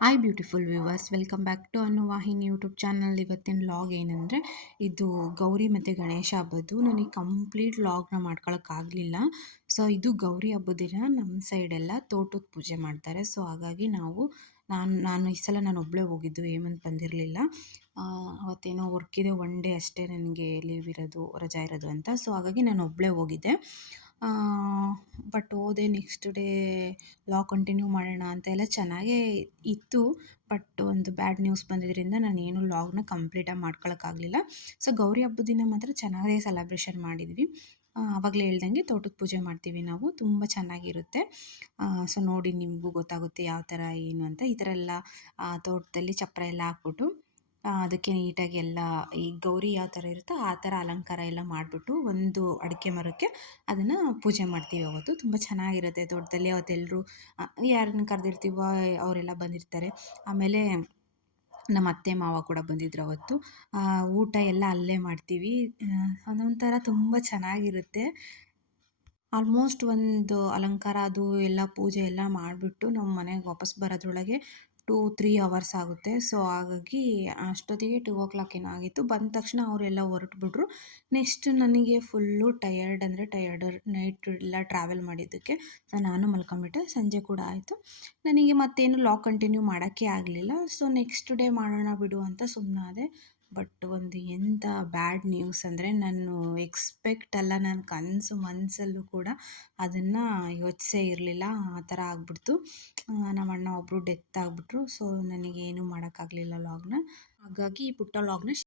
Hi beautiful viewers welcome back to Annu Vahini YouTube channel ಇವತ್ತಿನ log ಏನಂದರೆ, ಇದು ಗೌರಿ ಮತ್ತು ಗಣೇಶ ಹಬ್ಬದ್ದು. ನನಗೆ ಕಂಪ್ಲೀಟ್ ಲಾಗ್ನ ಮಾಡ್ಕೊಳಕ್ಕಾಗಲಿಲ್ಲ ಸೊ ಇದು ಗೌರಿ ಹಬ್ಬದ ದಿನ ನಮ್ಮ ಸೈಡೆಲ್ಲ ತೋಟದ ಪೂಜೆ ಮಾಡ್ತಾರೆ. ಸೊ ಹಾಗಾಗಿ ನಾವು, ನಾನು ನಾನು ಈ ಸಲ ನಾನು ಒಬ್ಬಳೇ ಹೋಗಿದ್ದು. ಏಮಂತ ಬಂದಿರಲಿಲ್ಲ. ಅವತ್ತೇನೋ ವರ್ಕಿದೆ ಒನ್ ಡೇ ಅಷ್ಟೇ ನನಗೆ ಲೀವ್ ಇರೋದು, ರಜಾ ಇರೋದು ಅಂತ. ಸೊ ಹಾಗಾಗಿ ನಾನು ಒಬ್ಬಳೇ ಹೋಗಿದ್ದೆ. ಬಟ್ ಹೋದೆ ನೆಕ್ಸ್ಟ್ ಡೇ ಲಾಗ್ ಕಂಟಿನ್ಯೂ ಮಾಡೋಣ ಅಂತ ಎಲ್ಲ ಚೆನ್ನಾಗೇ ಇತ್ತು. ಬಟ್ ಒಂದು ಬ್ಯಾಡ್ ನ್ಯೂಸ್ ಬಂದಿದ್ದರಿಂದ ನಾನು ಏನು ಲಾಗ್ನ ಕಂಪ್ಲೀಟಾಗಿ ಮಾಡ್ಕೊಳಕ್ಕಾಗಲಿಲ್ಲ ಸೊ ಗೌರಿ ಹಬ್ಬದ ದಿನ ಮಾತ್ರ ಚೆನ್ನಾಗೇ ಸೆಲೆಬ್ರೇಷನ್ ಮಾಡಿದ್ವಿ. ಆವಾಗಲೇ ಹೇಳ್ದಂಗೆ ತೋಟದ ಪೂಜೆ ಮಾಡ್ತೀವಿ ನಾವು. ತುಂಬ ಚೆನ್ನಾಗಿರುತ್ತೆ. ಸೊ ನೋಡಿ ನಿಮಗೂ ಗೊತ್ತಾಗುತ್ತೆ ಯಾವ ಥರ ಏನು ಅಂತ. ಈ ಥರ ಎಲ್ಲ ತೋಟದಲ್ಲಿ ಚಪ್ಪರ ಎಲ್ಲ ಹಾಕ್ಬಿಟ್ಟು ಅದಕ್ಕೆ ನೀಟಾಗಿ ಎಲ್ಲ ಈ ಗೌರಿ ಯಾವ ಥರ ಇರುತ್ತೋ ಆ ಥರ ಅಲಂಕಾರ ಎಲ್ಲ ಮಾಡಿಬಿಟ್ಟು ಒಂದು ಅಡಿಕೆ ಮರಕ್ಕೆ ಅದನ್ನು ಪೂಜೆ ಮಾಡ್ತೀವಿ ಅವತ್ತು. ತುಂಬ ಚೆನ್ನಾಗಿರುತ್ತೆ ತೋಟದಲ್ಲಿ. ಅವತ್ತೆಲ್ಲರೂ ಯಾರನ್ನ ಕರೆದಿರ್ತೀವೋ ಅವರೆಲ್ಲ ಬಂದಿರ್ತಾರೆ. ಆಮೇಲೆ ನಮ್ಮ ಅತ್ತೆ ಮಾವ ಕೂಡ ಬಂದಿದ್ರು ಅವತ್ತು. ಊಟ ಎಲ್ಲ ಅಲ್ಲೇ ಮಾಡ್ತೀವಿ. ಅದೊಂಥರ ತುಂಬ ಚೆನ್ನಾಗಿರುತ್ತೆ. ಆಲ್ಮೋಸ್ಟ್ ಒಂದು ಅಲಂಕಾರ ಅದು ಎಲ್ಲ ಪೂಜೆ ಎಲ್ಲ ಮಾಡಿಬಿಟ್ಟು ನಮ್ಮ ಮನೆಗೆ ವಾಪಸ್ ಬರೋದ್ರೊಳಗೆ ಟೂ ತ್ರೀ ಅವರ್ಸ್ ಆಗುತ್ತೆ. ಸೊ, ಹಾಗಾಗಿ ಅಷ್ಟೊತ್ತಿಗೆ ಟೂ ಓ ಕ್ಲಾಕ್ ಏನಾಗಿತ್ತು, ಬಂದ ತಕ್ಷಣ ಅವರೆಲ್ಲ ಹೊರಟ್ಬಿಟ್ರು. ನೆಕ್ಸ್ಟ್ ನನಗೆ ಫುಲ್ಲು ಟಯರ್ಡ್ ಅಂದರೆ ಟಯರ್ಡ್ ನೈಟ್ ಎಲ್ಲ ಟ್ರಾವೆಲ್ ಮಾಡಿದ್ದಕ್ಕೆ ಸೊ ನಾನು ಮಲ್ಕೊಂಬಿಟ್ಟೆ. ಸಂಜೆ ಕೂಡ ಆಯಿತು. ನನಗೆ ಮತ್ತೇನು ಲಾಕ್ ಕಂಟಿನ್ಯೂ ಮಾಡೋಕ್ಕೆ ಆಗಲಿಲ್ಲ. ಸೊ, ನೆಕ್ಸ್ಟ್ ಡೇ ಮಾಡೋಣ ಬಿಡು ಅಂತ ಸುಮ್ಮನಾದೆ ಬಟ್ ಒಂದು ಎಂಥ ಬ್ಯಾಡ್ ನ್ಯೂಸ್ ಅಂದರೆ ನಾನು ಎಕ್ಸ್ಪೆಕ್ಟ್ ಅಲ್ಲ, ನನ್ನ ಕನಸು ಮನಸಲ್ಲೂ ಕೂಡ ಅದನ್ನು ಯೋಚಿಸೇ ಇರಲಿಲ್ಲ, ಆ ಥರ ಆಗ್ಬಿಡ್ತು. ನಮ್ಮ ಅಣ್ಣ ಒಬ್ಬರು ಡೆತ್ ಆಗಿಬಿಟ್ರು, ಸೊ ನನಗೇನು ಮಾಡೋಕ್ಕಾಗಲಿಲ್ಲ ಲಾಗ್ನ. ಹಾಗಾಗಿ ಈ ಪುಟ್ಟ ಲಾಗ್ನ